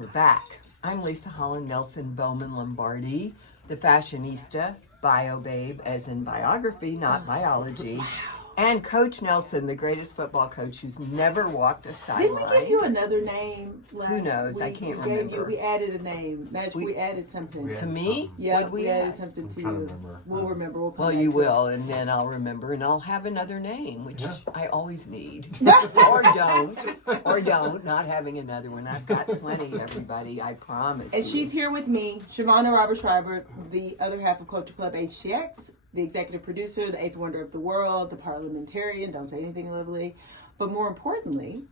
we're back. I'm Leisa Holland-Nelson Bowman Lombardi, the fashionista, bio babe, as in biography, not biology. Wow. And Coach Nelson, the greatest football coach who's never walked a sideline. Didn't we give you another name last Who knows? I can't remember. We added a name. We added something. To me? Yeah, we added something to you. We'll remember. Well, you will, and then I'll remember, and I'll have another name, which I always need. or don't, not having another one. I've got plenty, everybody, I promise. And she's here with me, Shavonnah Schreiber, the other half of Culture Club HTX, the executive producer, the eighth wonder of the world, the parliamentarian, don't say anything lovely. But more importantly,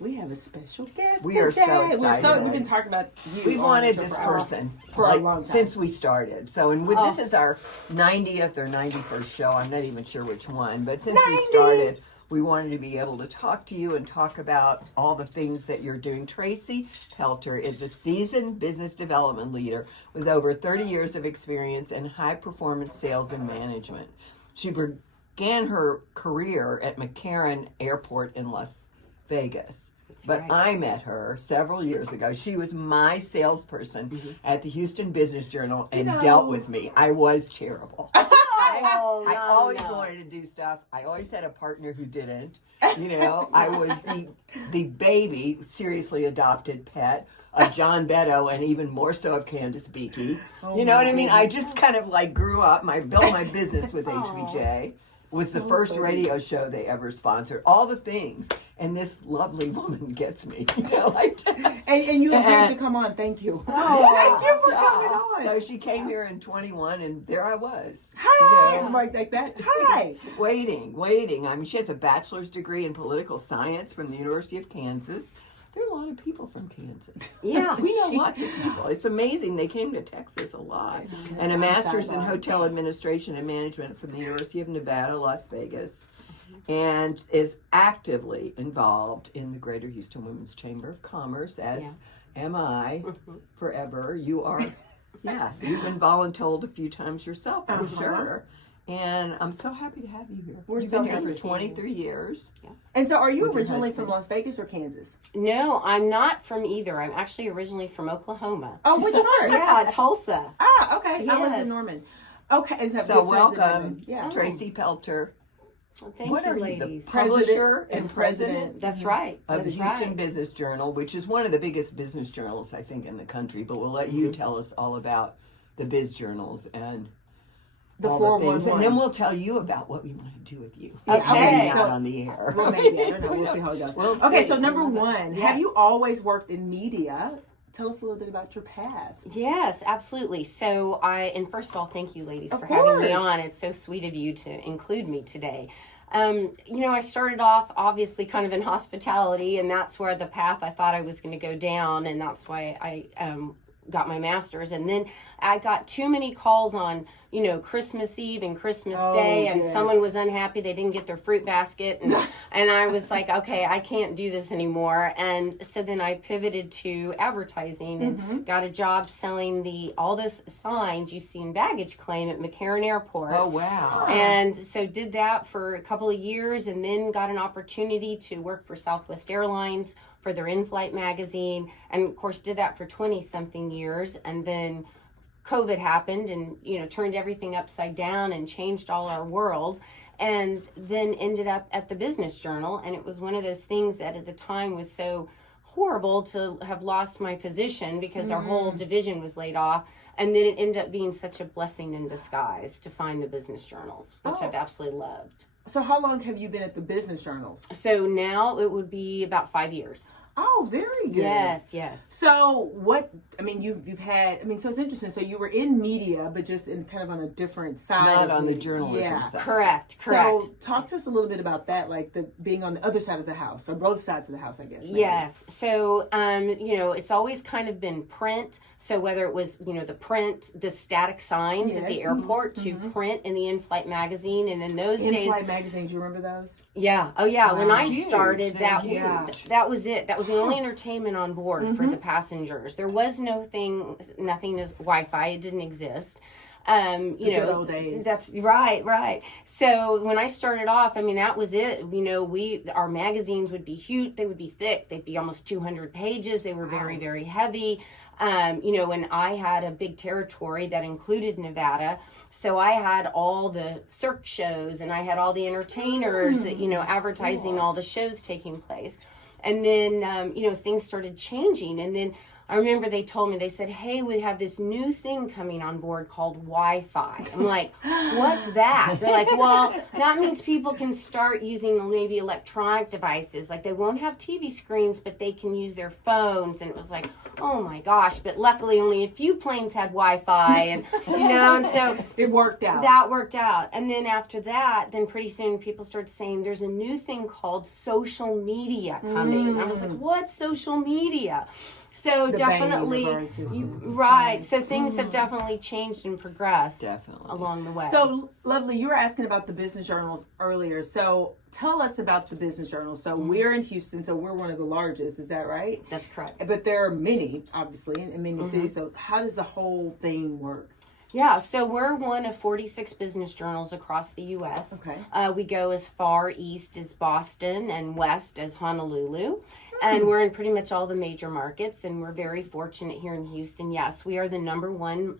we have a special guest We today. are so excited. We've been talking about you. We wanted this person for a long time. Since we started. So, and this is our 90th or 91st show. I'm not even sure which one. But since we started, we wanted to be able to talk to you and talk about all the things that you're doing. Traci Pelter is a seasoned business development leader with over 30 years of experience in high-performance sales and management. She began her career at McCarran Airport in Las Vegas. But I met her several years ago. She was my salesperson at the Houston Business Journal and dealt with me. I was terrible. I always wanted to do stuff. I always had a partner who didn't. You know, I was the baby, seriously adopted pet of John Beto and even more so of Candace Beakey. You know what I mean? I just kind of like grew up. I built my business with HBJ. Was the first radio show they ever sponsored. All the things. And this lovely woman gets me. You know, like, and you agreed to come on. Thank you. Thank you for coming on. So she came here in 21, and there I was. Hi. You know, like that. Hi. Waiting. I mean, she has a bachelor's degree in political science from the University of Kansas. There are a lot of people from Kansas. Yeah. We know lots of people. It's amazing. They came to Texas a lot. And a master's in hotel administration and management from the University of Nevada, Las Vegas. And is actively involved in the Greater Houston Women's Chamber of Commerce, as am I forever. You are, you've been voluntold a few times yourself, I'm sure. And I'm so happy to have you here. You've been here for 23 years. Yeah. And so are you originally from Las Vegas or Kansas? No, I'm not from either. I'm actually originally from Oklahoma. Oh, which part? Yeah, Tulsa. Ah, okay. Yes. I lived in Norman. Okay. So welcome, Traci Pelter. Well, thank What you, are ladies. you, the publisher and president? That's right. Of the Houston Business Journal, which is one of the biggest business journals, I think, in the country. But we'll let you tell us all about the biz journals and all the things. And then we'll tell you about what we want to do with you. Okay. Out on the air. Well, maybe. I don't know. We'll see how it goes. Okay, so number one, have you always worked in media? Tell us a little bit about your path. Yes, absolutely. So and first of all, thank you ladies for having me on. It's so sweet of you to include me today. I started off obviously kind of in hospitality, and that's where the path I thought I was going to go down, and that's why I got my master's. And then I got too many calls on, Christmas Eve and Christmas Day, and someone was unhappy they didn't get their fruit basket, and I was like, okay, I can't do this anymore. And so then I pivoted to advertising and got a job selling all those signs you see in baggage claim at McCarran Airport. Oh, wow. And so did that for a couple of years, and then got an opportunity to work for Southwest Airlines for their in-flight magazine, and of course did that for 20-something years. And then COVID happened and, turned everything upside down and changed all our world, and then ended up at the Business Journal. And it was one of those things that at the time was so horrible to have lost my position because our whole division was laid off. And then it ended up being such a blessing in disguise to find the business journals, which I've absolutely loved. So how long have you been at the business journals? So now it would be about 5 years. Oh, very good. Yes. So you've had, so it's interesting. So you were in media, but just in kind of on a different side. Not on the journalism side. Correct. So talk to us a little bit about that, like being on the other side of the house, or both sides of the house, I guess. Maybe. Yes. So, it's always kind of been print. So whether it was, the static signs at the airport to print in the in-flight magazine. And in those days. In-flight magazines, you remember those? Yeah. Oh, yeah. Wow. When I started, that was it. That was the only entertainment on board for the passengers. There was nothing as Wi-Fi. It didn't exist. You The know, good old days. that's right. So when I started off, I mean, that was it. You know, our magazines would be huge. They would be thick. They'd be almost 200 pages. They were very, very heavy. You know, and I had a big territory that included Nevada. So I had all the cirque shows and I had all the entertainers, you know, advertising all the shows taking place. And then, you know, things started changing. And then I remember they told me, they said, hey, we have this new thing coming on board called Wi-Fi. I'm like, what's that? They're like, well, that means people can start using maybe electronic devices. Like they won't have TV screens, but they can use their phones. And it was like, oh my gosh. But luckily only a few planes had Wi-Fi and, you know, and so it worked out. That worked out. And then after that, then pretty soon people started saying there's a new thing called social media coming. And I was like, what's social media? So The definitely, bane of our existence. right. So things have definitely changed and progressed Definitely. along the way. So, Lovely, you were asking about the business journals earlier. So, tell us about the business journals. So, we're in Houston, so we're one of the largest. Is that right? That's correct. But there are many, obviously, in many cities. So, how does the whole thing work? Yeah, so we're one of 46 business journals across the U.S. Okay. We go as far east as Boston and west as Honolulu. And we're in pretty much all the major markets, and we're very fortunate here in Houston. Yes, we are the number one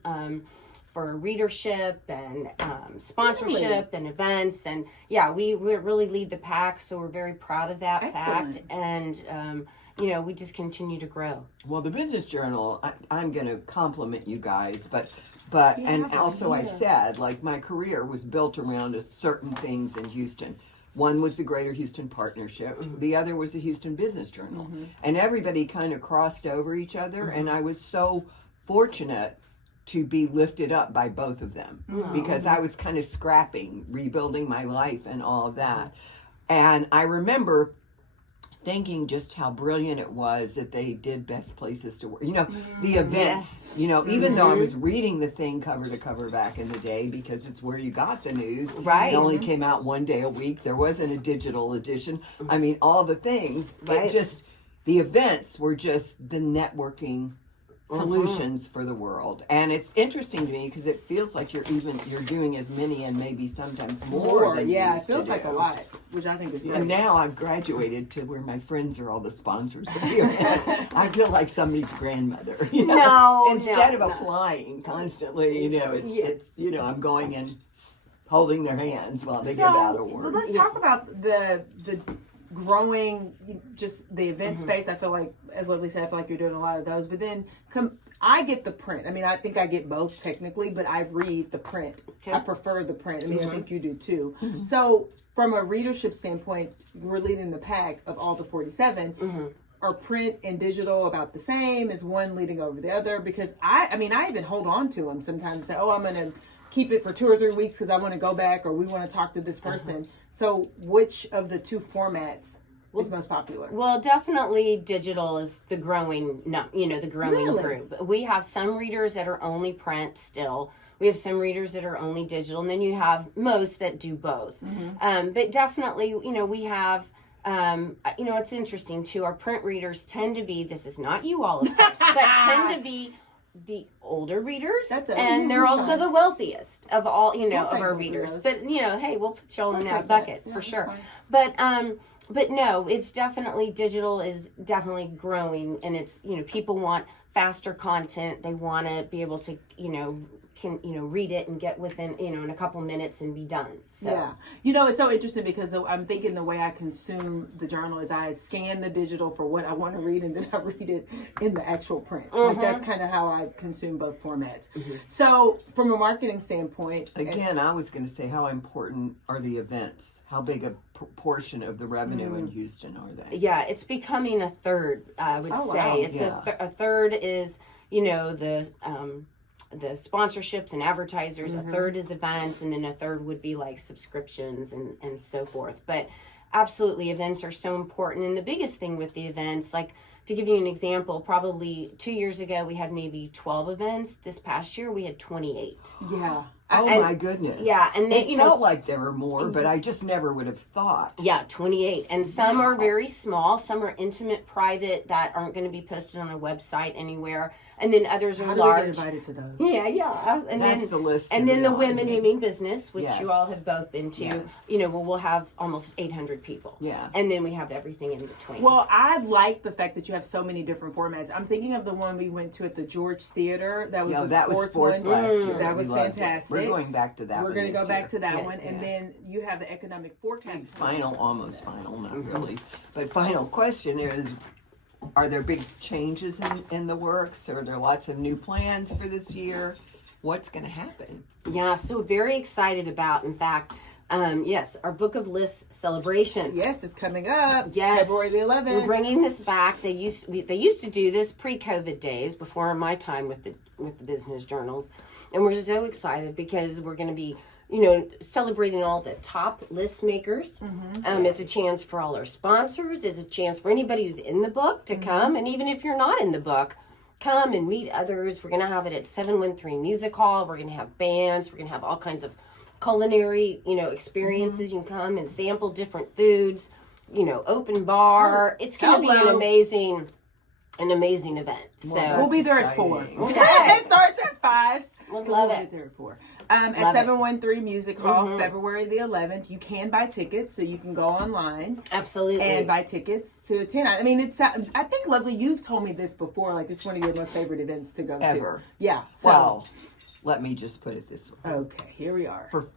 for readership and sponsorship and events. And yeah, we really lead the pack, so we're very proud of that fact. And, you know, we just continue to grow. Well, the Business Journal, I'm going to compliment you guys, but and also I said, like, my career was built around certain things in Houston. One was the Greater Houston Partnership. The other was the Houston Business Journal. And everybody kind of crossed over each other. And I was so fortunate to be lifted up by both of them because I was kind of scrapping, rebuilding my life and all of that. And I remember thinking just how brilliant it was that they did Best Places to Work. You know, the events, you know, even though I was reading the thing cover to cover back in the day because it's where you got the news. Right. It only came out one day a week. There wasn't a digital edition. I mean, all the things. Right. It just, the events were just the networking solutions for the world. And it's interesting to me because it feels like you're doing as many and maybe sometimes more than you it used feels to like do. a lot, which I think is great. And now I've graduated to where my friends are all the sponsors of the event. I feel like somebody's grandmother, you know. No, Instead no, of applying constantly, you know, it's you know, I'm going and holding their hands while they give out awards. Well, let's talk about the growing, just the event space. I feel like, as Lovely said, I feel like you're doing a lot of those. But then I get the print. I mean, I think I get both technically, but I read the print. Okay. I prefer the print. I mean, I think you do too. So from a readership standpoint, we're leading the pack of all the 47. Are print and digital about the same? Is one leading over the other? Because I mean, I even hold on to them sometimes and say, oh, I'm going to keep it for 2 or 3 weeks because I want to go back or we want to talk to this person. So which of the two formats is most popular? Well, definitely digital is the growing, the growing Really? group. We have some readers that are only print still. We have some readers that are only digital, and then you have most that do both. But definitely, we have, it's interesting too. Our print readers tend to be, this is not you all of course, but tend to be the older readers, and they're also the wealthiest of all, of our readers. But hey, we'll put y'all in that bucket for sure. But no, it's definitely digital is definitely growing, and it's people want faster content. They want to be able to read it and get within in a couple minutes and be done. So yeah, it's so interesting because I'm thinking the way I consume the journal is I scan the digital for what I want to read and then I read it in the actual print. Like that's kind of how I consume both formats. So from a marketing standpoint, again, I was going to say, how important are the events? How big a portion of the revenue in Houston are they? Yeah, it's becoming a third. I would say it's a third is the sponsorships and advertisers, a third is events, and then a third would be like subscriptions and so forth. But absolutely, events are so important. And the biggest thing with the events, like to give you an example, probably 2 years ago we had maybe 12 events. This past year we had 28. Yeah. Oh my goodness. Yeah, and then, it felt like there were more, but I just never would have thought. Yeah, 28. And some are very small, some are intimate, private, that aren't going to be posted on a website anywhere. And then others are How large. do we get invited to those? Yeah. And That's then, the list. And then the Women Who Mean Business, which Yes. you all have both been to. Yes. We'll have almost 800 people. Yeah. And then we have everything in between. Well, I like the fact that you have so many different formats. I'm thinking of the one we went to at the George Theater. That was that was sports one. last year. That We was loved it. fantastic. We're going back to that. We're going to go back to that one. And Yeah. then you have the economic forecast. Final, almost final, not really. But final question is, are there big changes in the works? Are there lots of new plans for this year? What's going to happen? Yeah, so very excited about, in fact, yes, our Book of Lists celebration. Yes, it's coming up. Yes. February the 11th. We're bringing this back. They used to do this pre-COVID days, before my time with the business journals, and we're so excited because we're going to be, celebrating all the top list makers. It's a chance for all our sponsors. It's a chance for anybody who's in the book to come, and even if you're not in the book, come and meet others. We're going to have it at 713 Music Hall. We're going to have bands. We're going to have all kinds of culinary, experiences. You can come and sample different foods. Open bar. It's going to be an amazing event. So We'll be there at 4. Exciting. Okay. It starts at 5. We'll So love we'll it. get there at 4. At Love it. 713 Music Hall, February the 11th. You can buy tickets, so you can go online Absolutely. and buy tickets to attend. I mean, I think, Lovely, you've told me this before. Like, it's one of your most favorite events to go Ever. to. Yeah. So, Well, let me just put it this way. okay, here we are. For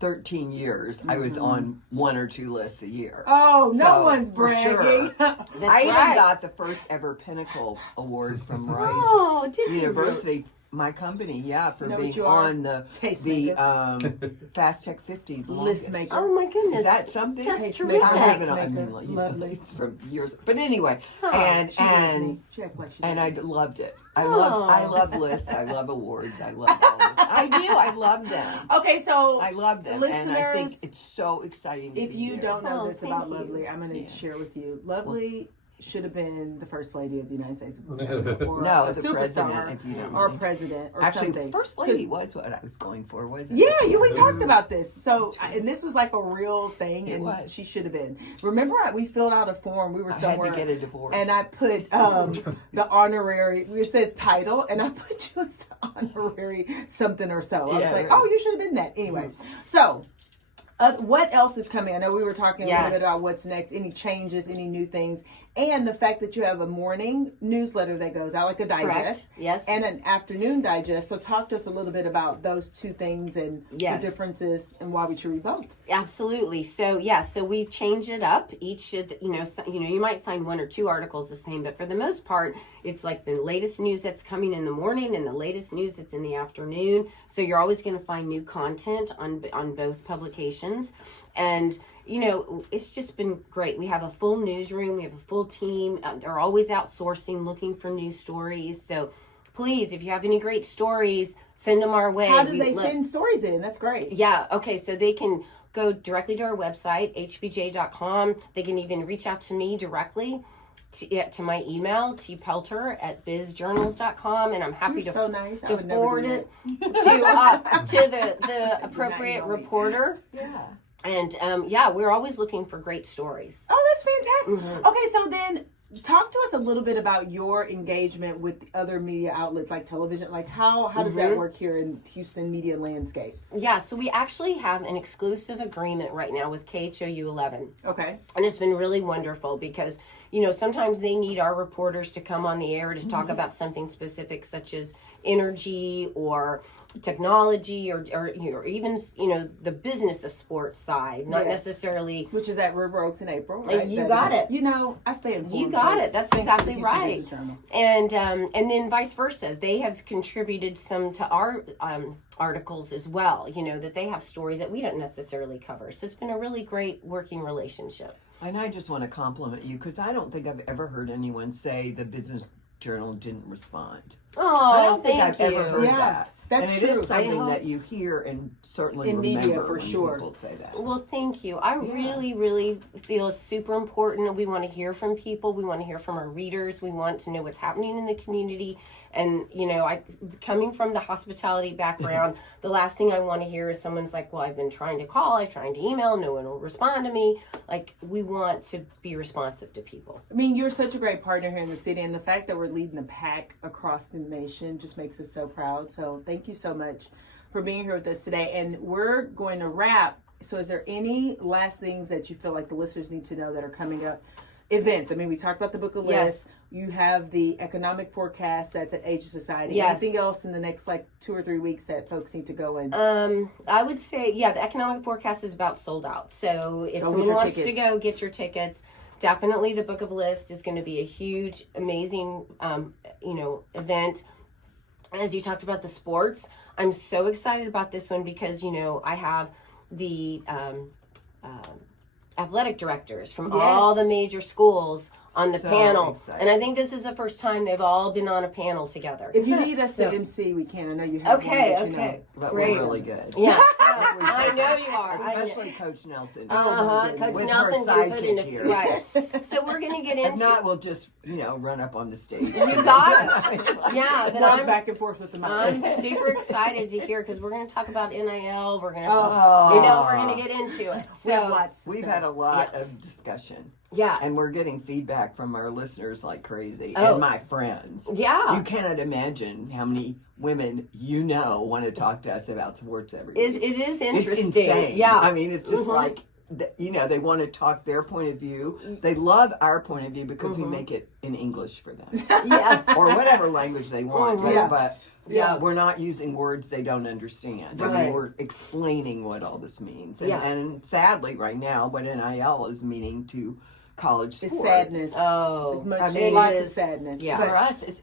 13 years, I was on 1 or 2 lists a year. Oh, no So, one's for bragging. sure. That's I even right. got the first ever Pinnacle Award from Rice Oh, did you? University, my company, for You know being what you are? on the Tastemaker. Fast Tech 50 List longest. maker. Oh my goodness. Is that something? That's Tastemaker. terrific. I have it on. Tastemaker. Lovely. It's from years. But anyway, Huh. and She knows and me. She act like she and knows I me. loved it. I Oh. love lists. I love awards. I love all of it. I do. I love them. Okay, so I love them, and I think listeners, it's so exciting. To if be you here. don't know Oh, this thank about you. Lovely, I'm going to Yeah. share with you. Lovely should have been the First Lady of the United States of America, or No, a the superstar, president, if you don't or mind. president, or Actually, something. First Lady was what I was going for, wasn't Yeah, it? we talked about this. So, and this was like a real thing, It and was. she should have been. Remember, we filled out a form. We were I had somewhere, to get a divorce. and I put the honorary. It said title, and I put you as the honorary something or so. I was Yeah, like, right. oh, you should have been that anyway. So. What else is coming? I know we were talking a little Yes. bit about what's next, any changes, any new things, and the fact that you have a morning newsletter that goes out, like a digest, Correct. Yes. and an afternoon digest. So talk to us a little bit about those two things and Yes. the differences and why we should read both. Absolutely. So so we change it up. Each, you might find 1 or 2 articles the same, but for the most part, it's like the latest news that's coming in the morning and the latest news that's in the afternoon. So you're always going to find new content on both publications, and it's just been great. We have a full newsroom. We have a full team. They're always outsourcing, looking for new stories. So please, if you have any great stories, send them our way. How do they send stories in? That's great. Yeah, okay, so they can go directly to our website, hbj.com. They can even reach out to me directly to my email, tpelter@bizjournals.com, and I'm happy You're to, so nice. I to would never forward do it to the appropriate Not you, reporter. Yeah. And we're always looking for great stories. Oh, that's fantastic. Okay, so then talk to us a little bit about your engagement with other media outlets like television. Like how does that work here in Houston media landscape? Yeah, so we actually have an exclusive agreement right now with KHOU 11. Okay. And it's been really wonderful because, sometimes they need our reporters to come on the air to talk about something specific, such as energy or technology or even, the business of sports side, not Yes. necessarily. Which is at River Oaks in April, right? You got it. I stay informed. You got folks. it. That's Thanks to exactly the Houston right. Business Journal. And then vice versa. They have contributed some to our articles as well, that they have stories that we don't necessarily cover. So it's been a really great working relationship. And I just want to compliment you because I don't think I've ever heard anyone say the Business Journal didn't respond. Oh, I don't think thank I've you. ever heard Yeah. that. That's and it true. is something hope- that you hear and certainly In remember media, for when sure. people say that. Well, thank you. I really, really feel it's super important. We want to hear from people. We want to hear from our readers. We want to know what's happening in the community. And, you know, coming from the hospitality background, the last thing I want to hear is someone's like, well, I've been trying to call, I've tried to email, no one will respond to me. Like, we want to be responsive to people. I mean, you're such a great partner here in the city, and the fact that we're leading the pack across the nation just makes us so proud. So thank you so much for being here with us today. And we're going to wrap. So is there any last things that you feel like the listeners need to know that are coming up? Events. I mean, we talked about the book of lists. Yes. You have the economic forecast that's at Age of Society. Yes. Anything else in the next 2 or 3 weeks that folks need to go in? I would say, the economic forecast is about sold out. So if someone wants to go, get your tickets. Definitely the Book of List is going to be a huge, amazing, event. As you talked about the sports, I'm so excited about this one because, I have the athletic directors from all the major schools on the So panel. excited. And I think this is the first time they've all been on a panel together. If you need us to MC, we can. I know you have one that you know. But Great. we're really good. Yeah, so, I know you are. Especially Coach Nelson. Coach With Nelson her can put in sidekick here. right. So we're gonna get If into. not, we'll just, run up on the stage. You got it. Yeah, but Walk I'm back and forth with the mic. I'm super excited to hear because we're going to talk about NIL. We're going to Oh. we're going to get into it. We have So lots to We've say. had a lot of discussion. yeah, And we're getting feedback from our listeners like crazy. Oh. And my friends. yeah. You cannot imagine how many women want to talk to us about sports every day. It is interesting. It's insane. Yeah. I mean, it's just like, they want to talk their point of view. They love our point of view because we make it in English for them. yeah. Or whatever language they want. Yeah. But Yeah. we're not using words they don't understand. I Right. mean, we're explaining what all this means. And, Yeah. and sadly, right now, what NIL is meaning to college sports. It's sadness. Oh, As much, I mean, lots it of is- sadness. yeah. For But us,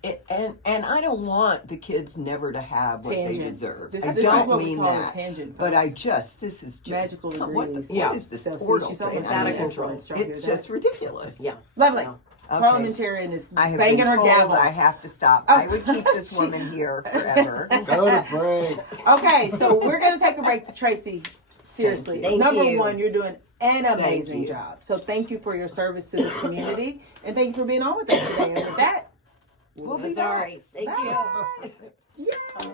and I don't want the kids never to have what they tangent. deserve. This I is don't what we mean call that. a tangent. But folks. this is just Magical what degrees. Yeah. is this So, see, portal she's thing? almost out of I mean, control. It's just ridiculous. Yeah. Lovely. Okay. Parliamentarian is I have banging been her told gavel. I have to stop. I would keep this woman here forever. Go to break. Okay, so we're going to take a break. Tracy, seriously. Thank Number you. one, you're doing an amazing you. job. So thank you for your service to this community. And thank you for being on with us today. And with that, We'll be sorry. Thank you. yeah.